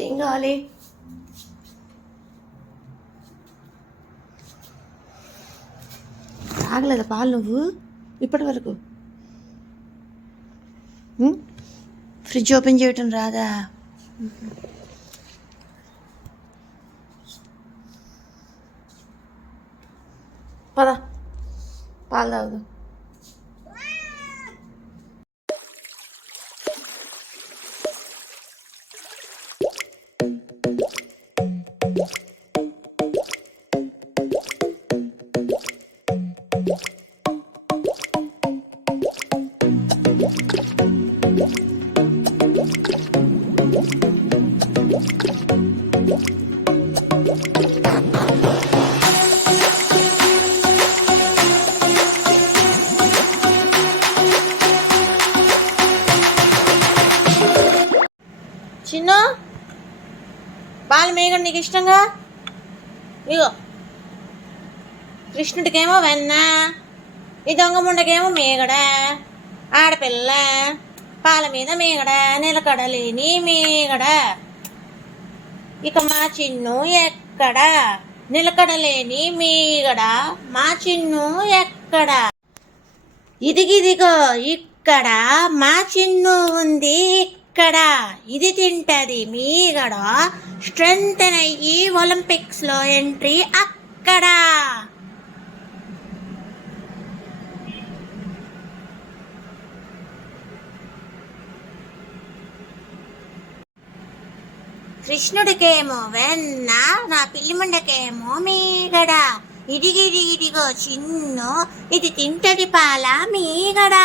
ఏం కావాలి? తాగలేదా పాలు నువ్వు ఇప్పటి వరకు? ఫ్రిడ్జ్ ఓపెన్ చేయటం రాదా? పద పాలు తాగుదు. చిన్న పాలు మేగండి నీకు ఇష్టంగా. ఇగో కృష్ణుడికేమో వెన్న, ఈ దొంగ ముండకేమో మేగడ. ఆడపిల్ల పాల మీద మేగడ, నిలకడలేని మేగడ. ఇక మా చిన్ను ఎక్కడ? నిలకడలేని మేగడ మా చిన్ను ఎక్కడ? ఇదిగిదిగో ఇక్కడ మా చిన్ను ఉంది. ఇక్కడ ఇది తింటది మీగడ. స్ట్రెంత్ అయ్యి ఒలింపిక్స్ లో ఎంట్రీ అక్కడ. కృష్ణుడికేమో వెన్న, నా పిల్లి ముండకేమో మీగడ. ఇదిగిదిగిదిగో చిన్ను ఇది తింటది పాల మీగడ.